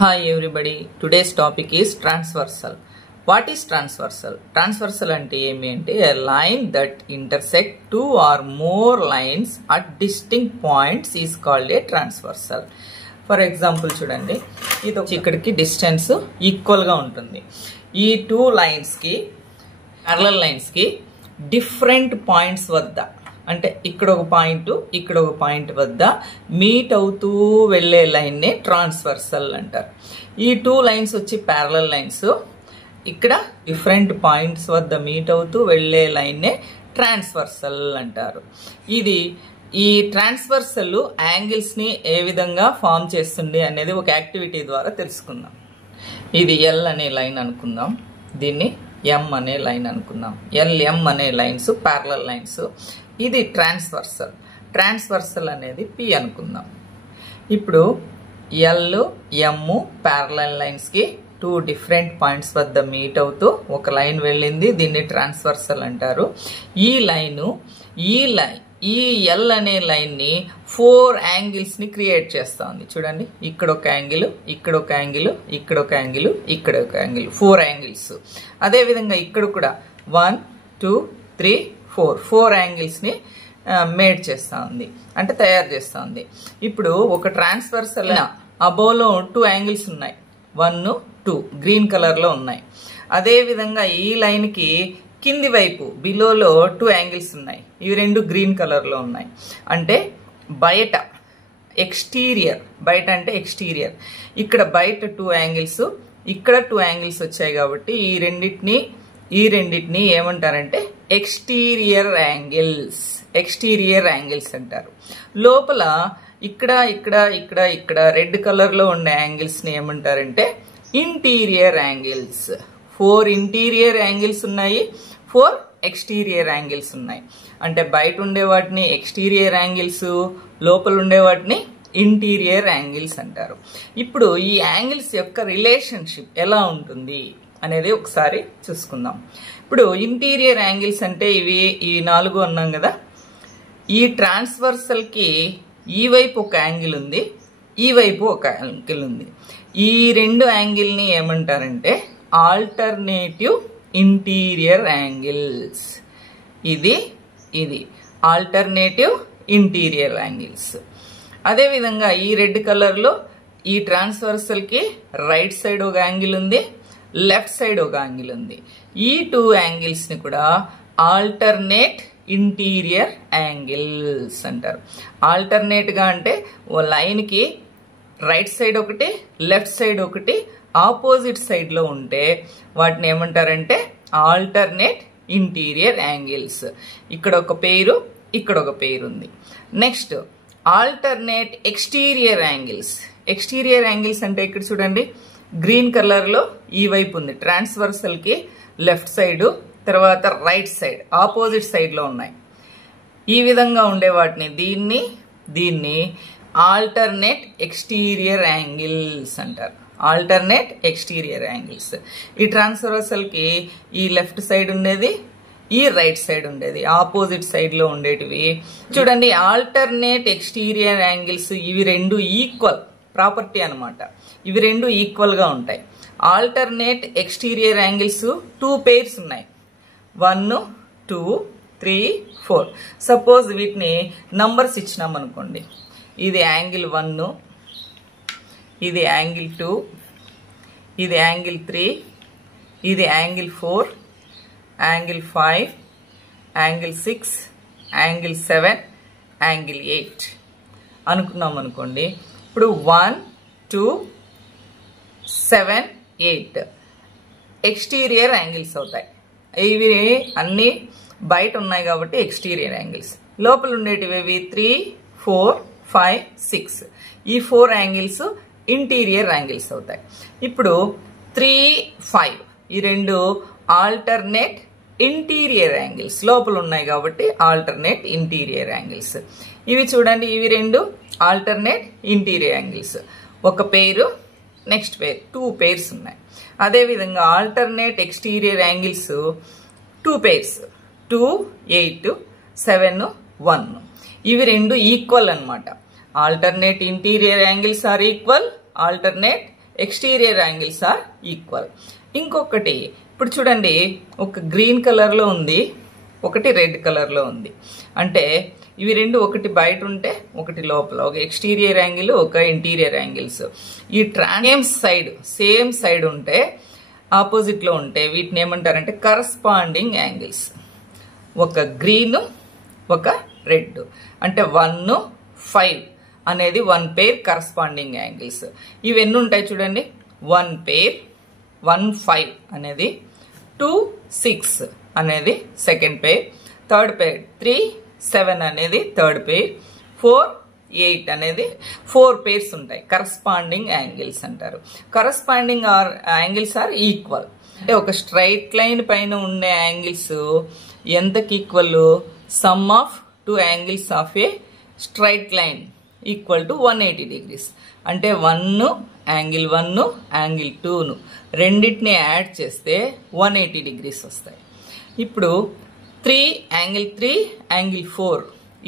Hi everybody, today's topic is transversal. What is transversal? Transversal ante emi ante a line that intersect two or more lines at distinct points is called a transversal. For example chudandi ido ikkadiki distance equal ga untundi. Ee two lines ki parallel lines ki different points vadda అంటే ఇక్కడ ఒక point వద్ద meet అవుతూ వెళ్ళే line నే transversal అంటారు. ఈ two lines వచ్చి ప్యారలల్ లైన్స్, ఇక్కడ డిఫరెంట్ పాయింట్స్ వద్ద మీట్ అవుతూ వెళ్ళే లైన్ నే ట్రాన్స్వర్సల్ అంటారు. ఈ ట్రాన్స్వర్సల్ యాంగిల్స్ ని ఏ విధంగా ఫామ్ చేస్తుంది అనేది ఒక యాక్టివిటీ ద్వారా తెలుసుకుందాం. ఇది ఎల్ అనే లైన్ అనుకుందాం, దీన్ని ఎం అనే లైన్ అనుకుందాం. ఎల్ఎం అనే లైన్స్ ప్యారలల్ లైన్స్. ఇది ట్రాన్స్వర్సల్ అనేది పి అనుకుందాం. ఇప్పుడు ఎల్ ఎం ప్యారలల్ లైన్స్ కి టూ డిఫరెంట్ పాయింట్స్ వద్ద మీట్ అవుతూ ఒక లైన్ వెళ్ళింది, దీన్ని ట్రాన్స్వర్సల్ అంటారు. ఈ ఎల్ అనే లైన్ ని 4 యాంగిల్స్ ని క్రియేట్ చేస్తా ఉంది. చూడండి, ఇక్కడ ఒక యాంగిల్, ఇక్కడ ఒక యాంగిల్, ఇక్కడ ఒక యాంగిల్, ఇక్కడ ఒక యాంగిల్, 4 యాంగిల్స్. అదే విధంగా ఇక్కడ కూడా 1 2 3 4 యాంగిల్స్ ని మేడ్ చేస్తా ఉంది, అంటే తయారు చేస్తా ఉంది. ఇప్పుడు ఒక ట్రాన్స్వర్సల్ అబోవ్ లో 2 యాంగిల్స్ ఉన్నాయి, 1 2 గ్రీన్ కలర్ లో ఉన్నాయి. అదే విధంగా ఈ లైన్ కి కింది వైపు బిలోలో 2 యాంగిల్స్ ఉన్నాయి, ఇవి రెండు గ్రీన్ కలర్ లో ఉన్నాయి. అంటే బయట అంటే ఎక్స్టీరియర్, ఇక్కడ బయట 2 యాంగిల్స్, ఇక్కడ 2 యాంగిల్స్ వచ్చాయి కాబట్టి ఈ రెండిటిని ఏమంటారంటే ఎక్స్టీరియర్ యాంగిల్స్ అంటారు. లోపల ఇక్కడ రెడ్ కలర్ లో ఉండే యాంగిల్స్ ని ఏమంటారంటే ఇంటీరియర్ యాంగిల్స్. 4 ఇంటీరియర్ యాంగిల్స్ ఉన్నాయి, 4 ఎక్స్టీరియర్ యాంగిల్స్ ఉన్నాయి. అంటే బయట ఉండే వాటిని ఎక్స్టీరియర్ యాంగిల్స్, లోపల ఉండే వాటిని ఇంటీరియర్ యాంగిల్స్ అంటారు. ఇప్పుడు ఈ యాంగిల్స్ యొక్క రిలేషన్షిప్ ఎలా ఉంటుంది అనేది ఒకసారి చూసుకుందాం. ఇప్పుడు ఇంటీరియర్ యాంగిల్స్ అంటే ఈ 4 అన్నాం కదా. ఈ ట్రాన్స్వర్సల్ కి ఈ వైపు ఒక యాంగిల్ ఉంది, ఈ వైపు ఒక యాంగిల్ ఉంది. ఈ రెండు యాంగిల్ ని ఏమంటారంటే ఆల్టర్నేటివ్ ఇంటీరియర్ యాంగిల్స్. ఇది ఆల్టర్నేటివ్ ఇంటీరియర్ యాంగిల్స్. అదే విధంగా ఈ రెడ్ కలర్ లో ఈ ట్రాన్స్వర్సల్ కి రైట్ సైడ్ ఒక యాంగిల్ ఉంది, లెఫ్ట్ సైడ్ ఒక యాంగిల్ ఉంది. ఈ 2 యాంగిల్స్ ని కూడా ఆల్టర్నేట్ ఇంటీరియర్ యాంగిల్స్ అంటారు. ఆల్టర్నేట్ గా అంటే ఓ లైన్ కి రైట్ సైడ్ ఒకటి, లెఫ్ట్ సైడ్ ఒకటి, ఆపోజిట్ సైడ్ లో ఉంటే వాటిని ఏమంటారంటే ఆల్టర్నేట్ ఇంటీరియర్ యాంగిల్స్. ఇక్కడ ఒక పేరు, ఇక్కడ ఒక పేరు ఉంది. Next alternate exterior angles. Exterior angles అంటే ఇక్కడ చూడండి, గ్రీన్ కలర్ లో ఈ వైపు ఉంది, ట్రాన్స్వర్సల్ కి లెఫ్ట్ సైడ్, తర్వాత రైట్ సైడ్, ఆపోజిట్ సైడ్ లో ఉన్నాయి. ఈ విధంగా ఉండే వాటిని దీన్ని ఆల్టర్నేట్ ఎక్స్టీరియర్ యాంగిల్స్ అంటారు. Alternate exterior angles. ఈ ట్రాన్స్వర్సల్ కి ఈ లెఫ్ట్ సైడ్ ఉండేది, ఈ రైట్ సైడ్ ఉండేది, ఆపోజిట్ సైడ్ లో ఉండేటివి. చూడండి, ఆల్టర్నేట్ ఎక్స్టీరియర్ యాంగిల్స్ ఇవి రెండు ఈక్వల్ ప్రాపర్టీ అన్నమాట. ఇవి రెండు ఈక్వల్ గా ఉంటాయి. ఆల్టర్నేట్ ఎక్స్టీరియర్ యాంగిల్స్ 2 పేర్స్ ఉన్నాయి, 1 2 3 4. సపోజ్ వీటిని నంబర్స్ ఇచ్చినాం అనుకోండి, ఇది యాంగిల్ 1, ఇది యాంగిల్ 2, ఇది యాంగిల్ 3, ఇది angle 4, angle 5, angle 6, angle 7, angle 8 అనుకున్నాం అనుకోండి. ఇప్పుడు 1 2 7 8 ఎక్స్టీరియర్ యాంగిల్స్ అవుతాయి. ఇవి అన్ని బయట ఉన్నాయి కాబట్టి ఎక్స్టీరియర్ యాంగిల్స్. లోపల ఉండేటివి 3 4 5 6, ఈ 4 యాంగిల్స్ ఇంటీరియర్ యాంగిల్స్ అవుతాయి. ఇప్పుడు 3 5 ఈ రెండు ఆల్టర్నేట్ ఇంటీరియర్ యాంగిల్స్, లోపల ఉన్నాయి కాబట్టి ఆల్టర్నేట్ ఇంటీరియర్ యాంగిల్స్. ఇవి చూడండి, ఇవి రెండు ఆల్టర్నేట్ ఇంటీరియర్ యాంగిల్స్. ఒక పేరు, నెక్స్ట్ పేరు, 2 పేర్స్ ఉన్నాయి. అదే విధంగా ఆల్టర్నేట్ ఎక్స్టీరియర్ యాంగిల్స్ 2 పేర్స్, 2 8 7 1. ఇవి రెండు ఈక్వల్ అన్నమాట. alternate interior angles are equal, alternate exterior angles are equal. ఇంకొకటి ఇప్పుడు చూడండి, ఒక గ్రీన్ కలర్లో ఉంది, ఒకటి రెడ్ కలర్లో ఉంది. అంటే ఇవి రెండు ఒకటి బయట ఉంటే ఒకటి లోపల, ఒక ఎక్స్టీరియర్ యాంగిల్ ఒక ఇంటీరియర్ యాంగిల్స్. ఈ సేమ్ సైడ్ ఉంటే ఆపోజిట్లో ఉంటే వీటిని ఏమంటారంటే కరస్పాండింగ్ యాంగిల్స్. ఒక గ్రీన్ ఒక రెడ్ అంటే 1, 5 అనేది 1 పేర్ కరస్పాండింగ్ యాంగిల్స్. ఇవి ఎన్ని ఉంటాయి చూడండి, 1 పేర్, 1, 5 అనేది, 2, 6 అనేది సెకండ్ పేర్, థర్డ్ పేర్ 3, 7 అనేది థర్డ్ పేర్, 4, 8 అనేది 4 పేర్స్ ఉంటాయి. కరస్పాండింగ్ యాంగిల్స్ అంటారు. Corresponding angles are equal. అంటే ఒక స్ట్రైట్ లైన్ పైన ఉండే యాంగిల్స్ ఎంతకి equal? Sum of 2 angles of a straight line equal to 180 degrees. అంటే 1 యాంగిల్ 1 యాంగిల్ 2 రెండింటిని యాడ్ చేస్తే 180 degrees వస్తాయి. ఇప్పుడు 3 యాంగిల్ 3 యాంగిల్ 4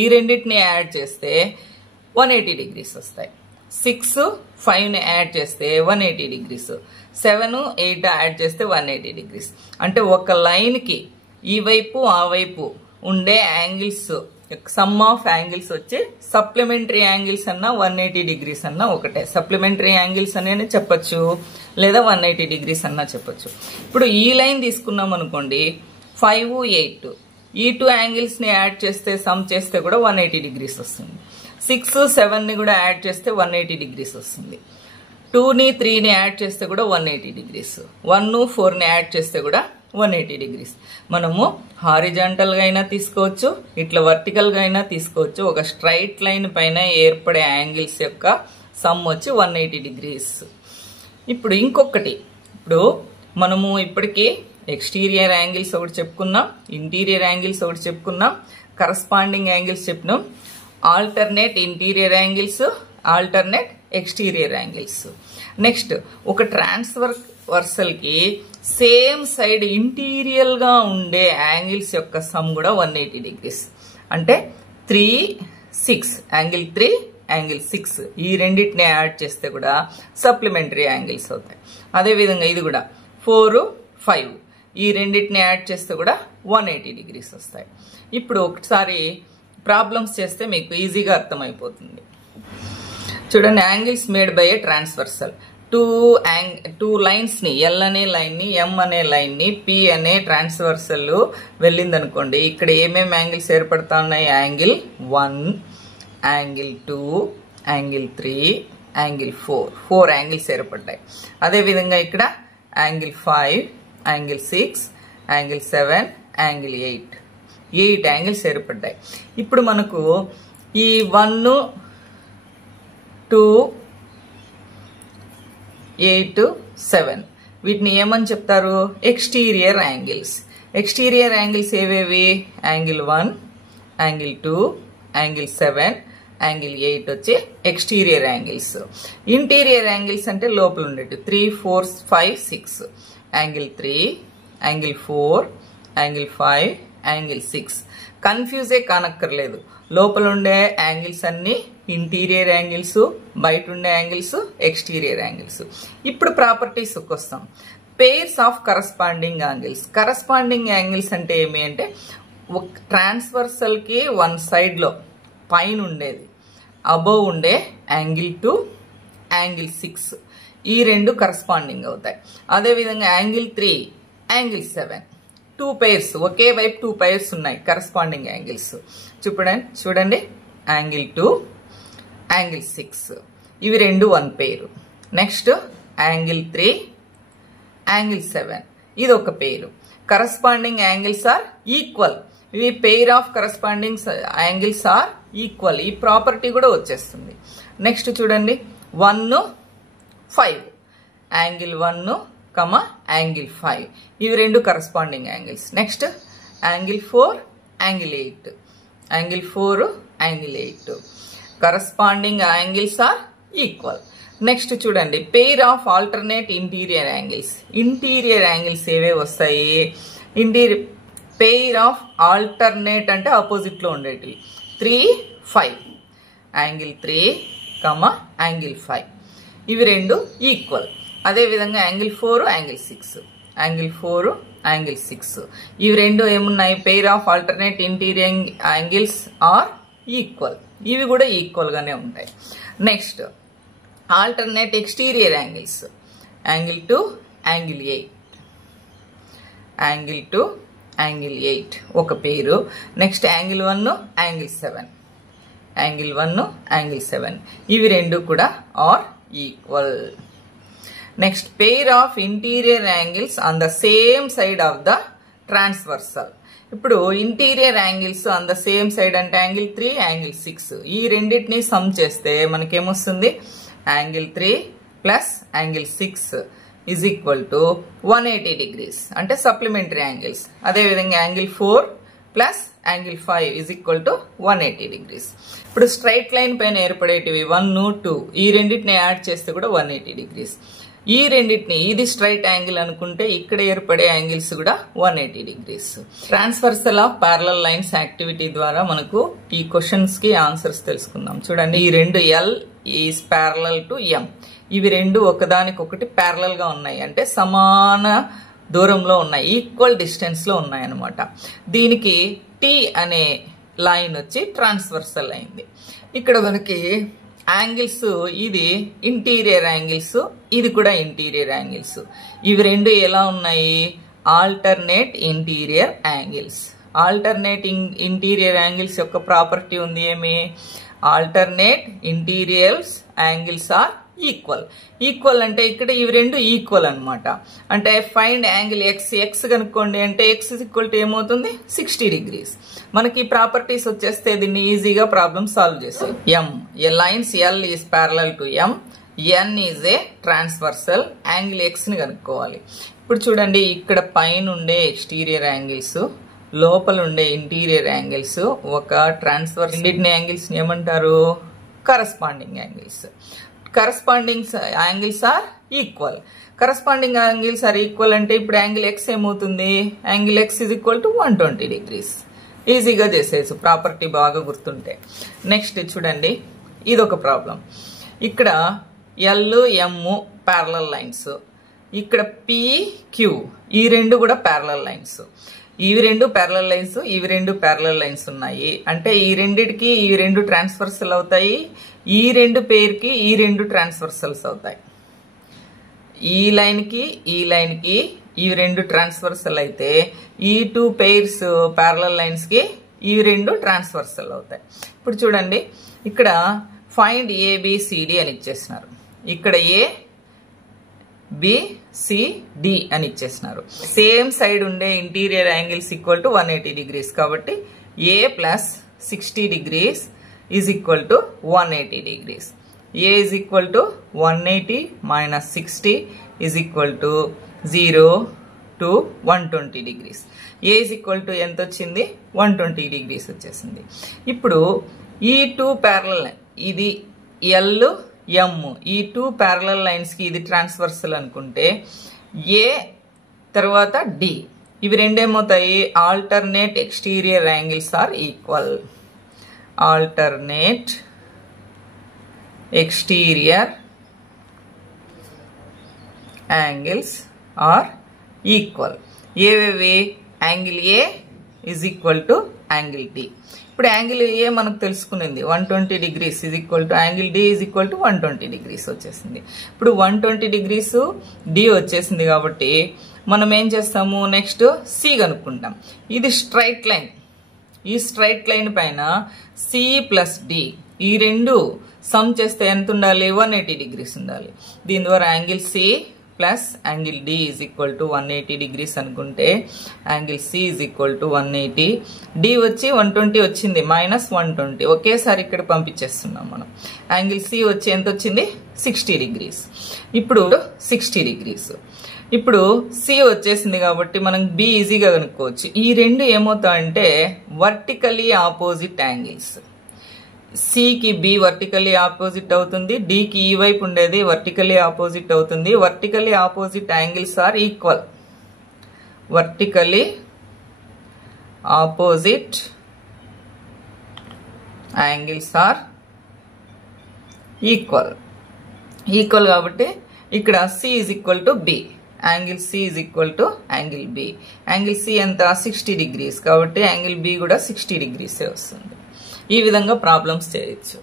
ఈ రెండింటిని యాడ్ చేస్తే 180 degrees వస్తాయి. 6, 5ని యాడ్ చేస్తే 180 degrees, 7, 8 యాడ్ చేస్తే 180 degrees. అంటే ఒక లైన్కి ఈ వైపు ఆ వైపు ఉండే యాంగిల్స్ సమ్ ఆఫ్ యాంగిల్స్ వచ్చి సప్లిమెంటరీ యాంగిల్స్ అన్నా 180 degrees అన్నా ఒకటే. సప్లిమెంటరీ యాంగిల్స్ అని చెప్పచ్చు, లేదా 180 degrees అన్నా చెప్పచ్చు. ఇప్పుడు ఈ లైన్ తీసుకున్నాం అనుకోండి, 5, 8 ఈ 2 యాంగిల్స్ ని యాడ్ చేస్తే సమ్ చేస్తే కూడా 180 degrees వస్తుంది. 6, 7ని కూడా యాడ్ చేస్తే 180 degrees వస్తుంది. 2ని 3ని యాడ్ చేస్తే కూడా 180 degrees. 1, 4ని యాడ్ చేస్తే కూడా 180 degrees. మనము హారిజాంటల్ గా అయినా తీసుకోవచ్చు, ఇట్లా వర్టికల్ గా అయినా తీసుకోవచ్చు. ఒక స్ట్రైట్ లైన్ పైన ఏర్పడే యాంగిల్స్ యొక్క సమ్ వచ్చి 180 degrees. ఇప్పుడు ఇంకొకటి, ఇప్పుడు మనము ఇప్పటికీ ఎక్స్టీరియర్ యాంగిల్స్ ఒకటి చెప్పుకున్నాం, ఇంటీరియర్ యాంగిల్స్ ఒకటి చెప్పుకున్నాం, కరస్పాండింగ్ యాంగిల్స్ చెప్పినాం, alternate interior angles, alternate exterior angles. Next ఒక ట్రాన్స్వర్సల్ కి సేమ్ సైడ్ ఇంటీరియర్ గా ఉండే యాంగిల్స్ యొక్క సమ్ కూడా 180 degrees. అంటే 3, 6 యాంగిల్ 3 యాంగిల్ 6 ఈ రెండింటిని యాడ్ చేస్తే కూడా సప్లిమెంటరీ యాంగిల్స్ అవుతాయి. అదేవిధంగా ఇది కూడా 4, 5 ఈ రెండింటిని యాడ్ చేస్తే కూడా 180 degrees వస్తాయి. ఇప్పుడు ఒకసారి ప్రాబ్లమ్స్ చేస్తే మీకు ఈజీగా అర్థమైపోతుంది. చూడండి, angles made by A transversal. 2 lines ని, ఎల్ అనే లైన్ ని, ఎం అనే లైన్ ని, పి అనే ట్రాన్స్వర్సల్ వెళ్ళిందనుకోండి. ఇక్కడ ఏమేమి యాంగిల్స్ ఏర్పడతా ఉన్నాయి? Angle 1, angle 2, angle 3, angle 4 angles ఏర్పడ్డాయి. అదేవిధంగా ఇక్కడ angle 5, angle 6, angle 7, angle 8 angles ఏర్పడ్డాయి. ఇప్పుడు మనకు ఈ 1, 2, 8, 7 వీటిని ఏమని చెప్తారు? Exterior angles. ఎక్స్టీరియర్ యాంగిల్స్ ఏవేవి? యాంగిల్ 1, యాంగిల్ 2, యాంగిల్ 7, యాంగిల్ 8 వచ్చి ఎక్స్టీరియర్ యాంగిల్స్. ఇంటీరియర్ యాంగిల్స్ అంటే లోపల ఉండేవి 3, 4, 5, 6 యాంగిల్ 3, యాంగిల్ 4, యాంగిల్ 5, యాంగిల్ 6. కన్ఫ్యూజే కానక్కర్లేదు. లోపల ఉండే యాంగిల్స్ అన్ని ఇంటీరియర్ యాంగిల్స్, బయట ఉండే యాంగిల్స్ ఎక్స్టీరియర్ యాంగిల్స్. ఇప్పుడు ప్రాపర్టీస్ వస్తాం. Pairs of corresponding angles. Corresponding angles అంటే ఏమి అంటే, ట్రాన్స్వర్సల్ కి 1 సైడ్ లో పైన ఉండేది అబోవ్ ఉండే యాంగిల్ 2, యాంగిల్ 6 ఈ రెండు కరస్పాండింగ్ అవుతాయి. అదేవిధంగా యాంగిల్ 3, యాంగిల్ 7 2 pairs, ఒకే వైపు 2 pairs ఉన్నాయి కరస్పాండింగ్ యాంగిల్స్. చూడండి యాంగిల్ 2, యాంగిల్ 6 ఇవి రెండు 1 pair. నెక్స్ట్ యాంగిల్ 3, యాంగిల్ 7 ఇది ఒక పేరు. Corresponding angles are equal. ఇవి pair of corresponding angles are equal. ఈ ప్రాపర్టీ కూడా వచ్చేస్తుంది. నెక్స్ట్ చూడండి 1, 5 యాంగిల్ 1, యాంగిల్ 5 ఇవి రెండు corresponding angles. Next angle 4, angle 8 angle 4, angle 8 corresponding angles are equal. Next చూడండి pair of alternate interior angles. Interior angles ఏవే వస్తాయి? పెయిర్ ఆఫ్ ఆల్టర్నేట్ అంటే ఆపోజిట్ లో ఉండేటివి 3, 5 యాంగిల్ 3, యాంగిల్ 5 ఇవి రెండు ఈక్వల్. అదేవిధంగా యాంగిల్ 4, యాంగిల్ 6, యాంగిల్ 4, యాంగిల్ 6 ఇవి రెండు ఏమున్నాయి? Pair of alternate interior angles are equal. ఇవి కూడా ఈక్వల్ గానే ఉంటాయి. Next alternate exterior angles, angle 2, angle 8, angle 2, angle 8 ఒక పేరు. Next angle 1, angle 7, angle 1, angle 7 ఇవి రెండు కూడా are equal. Next pair of interior angles on the same side of the transversal. ఇప్పుడు interior angles on the same side అంటే angle 3, angle 6 ఈ రెండింటిని some చేస్తే మనకేమొస్తుంది? Angle 3 plus angle 6 is equal to 180 degrees అంటే సప్లిమెంటరీ యాంగిల్స్. అదేవిధంగా angle 4 plus angle 5 is equal to 180 degrees. ఇప్పుడు straight line పైన ఏర్పడేటివి 1, 2 ఈ రెండింటిని యాడ్ చేస్తే కూడా 180 degrees. ఈ రెండింటిని ఇది స్ట్రైట్ యాంగిల్ అనుకుంటే ఇక్కడ ఏర్పడే యాంగిల్స్ కూడా 180 degrees. Transversal of parallel lines activity ద్వారా మనకు ఈ క్వశ్చన్స్ కి ఆన్సర్స్ తెలుసుకుందాం. చూడండి, ఈ రెండు ఎల్ ఈజ్ ప్యారలల్ టు ఎం. ఇవి రెండు ఒకదానికొకటి ప్యారలల్ గా ఉన్నాయి అంటే సమాన దూరంలో ఉన్నాయి, ఈక్వల్ డిస్టెన్స్ లో ఉన్నాయి అన్నమాట. దీనికి టీ అనే లైన్ వచ్చి ట్రాన్స్వర్సల్ అయింది. ఇక్కడ మనకి యాంగిల్స్ ఇది ఇంటీరియర్ యాంగిల్స్, ఇది కూడా ఇంటీరియర్ యాంగిల్స్. ఇవి రెండు ఎలా ఉన్నాయి? Alternate interior angles. Alternate interior angles యొక్క ప్రాపర్టీ ఉంది ఏమి? Alternate interiors angles are equal. Equal అంటే ఇక్కడ ఇవి రెండు ఈక్వల్ అనమాట. అంటే ఫైండ్ యాంగిల్ ఎక్స్. ఎక్స్ కనుక్కోండి అంటే ఎక్స్ ఇస్ ఈక్వల్ టు ఏమవుతుంది? 60 degrees. మనకి ప్రాపర్టీస్ వచ్చేస్తే దీన్ని ఈజీగా ప్రాబ్లమ్ సాల్వ్ చేసాం. M A lines L is parallel to M, N is a transversal, angle X ని కనుక్కోవాలి. ఇప్పుడు చూడండి, ఇక్కడ పైన ఉండే ఎక్స్టీరియర్ యాంగిల్స్, లోపల ఉండే ఇంటీరియర్ యాంగిల్స్ ఒక ట్రాన్స్వర్స్ రెండింటిని యాంగిల్స్ ని ఏమంటారు? Corresponding angles. Corresponding angles are equal. Corresponding angles are equal అంటే ఇప్పుడు యాంగిల్ ఎక్స్ ఏమవుతుంది? Angle x is equal to 120 degrees. ఈజీగా చేసేసు, ప్రాపర్టీ బాగా గుర్తుంటే. నెక్స్ట్ చూడండి, ఇదొక ప్రాబ్లం. ఇక్కడ ఎల్, ఎం ప్యారలల్ లైన్స్, ఇక్కడ పి, క్యూ ఈ రెండు కూడా ప్యారలల్ లైన్స్. ఇవి రెండు ప్యారలల్ లైన్స్, ఇవి రెండు ప్యారలల్ లైన్స్ ఉన్నాయి అంటే ఈ రెండిటికి ఈ రెండు ట్రాన్స్వర్సల్ అవుతాయి, ఈ రెండు పేర్ కి ఈ రెండు ట్రాన్స్వర్సల్స్ అవుతాయి. ఈ లైన్ కి ఈ లైన్ కి ఇవి రెండు ట్రాన్స్వర్సల్ అయితే ఈ 2 pairs ప్యారలల్ లైన్స్ కి ఇవి రెండు ట్రాన్స్వర్సల్ అవుతాయి. ఇప్పుడు చూడండి, ఇక్కడ ఫైండ్ ఏబిసిడి అని ఇచ్చేసినారు. ఇక్కడ ఏ, బి, సి, డి అని ఇచ్చేసినారు. సేమ్ సైడ్ ఉండే interior angles equal to 180 degrees కాబట్టి A plus 60 degrees is equal to 180 degrees. A is equal to 180 minus 60 is equal to 0 to 120 degrees. A is equal to ఎంత వచ్చింది? 120 degrees వచ్చేసింది. ఇప్పుడు ఈ 2 parallel line, ఇది L, M, ఈ 2 parallel lines కి ఇది ట్రాన్స్వర్సల్ అనుకుంటే ఏ తర్వాత డి ఇవి రెండేమవుతాయి? Alternate exterior angles are equal. Alternate exterior angles are equal. ఏవేవి? Angle A is equal to angle D. ఇప్పుడు యాంగిల్ ఏ మనకు తెలుసుకునింది 120 degrees is equal to angle D is equal to 120 degrees వచ్చేసింది. ఇప్పుడు 120 degrees డి వచ్చేసింది కాబట్టి మనం ఏం చేస్తాము? నెక్స్ట్ సి కనుక్కుంటాం. ఇది స్ట్రైట్ లైన్. ఈ స్ట్రైట్ లైన్ పైన సి ప్లస్ డి ఈ రెండు సమ్ చేస్తే ఎంత ఉండాలి? 180 degrees ఉండాలి. దీని ద్వారా angle c plus angle D is equal to 180 degrees అనుకుంటే angle C is equal to 180, d వచ్చి 120 వచ్చింది, మైనస్ 120 ఒకేసారి ఇక్కడ పంపించేస్తున్నాం మనం. యాంగిల్ సి వచ్చి ఎంత వచ్చింది? 60 degrees. ఇప్పుడు 60 degrees. ఇప్పుడు సి వచ్చేసింది కాబట్టి మనం బి ఈజీగా కనుక్కోవచ్చు. ఈ రెండు ఏమవుతాయంటే వర్టికలీ ఆపోజిట్ యాంగిల్స్. సికి బి వర్టికల్లీ ఆపోజిట్ అవుతుంది, డికి ఈ వైపు ఉండేది వర్టికల్లీ ఆపోజిట్ అవుతుంది. Vertically opposite angles are equal. Vertically opposite angles are equal. Equal కాబట్టి ఇక్కడ C is equal to B, angle C is equal to angle B. Angle C ఎంత 60 degrees కాబట్టి యాంగిల్ బి కూడా 60 degrees వస్తుంది. ఈ విధంగా problems చేయొచ్చు.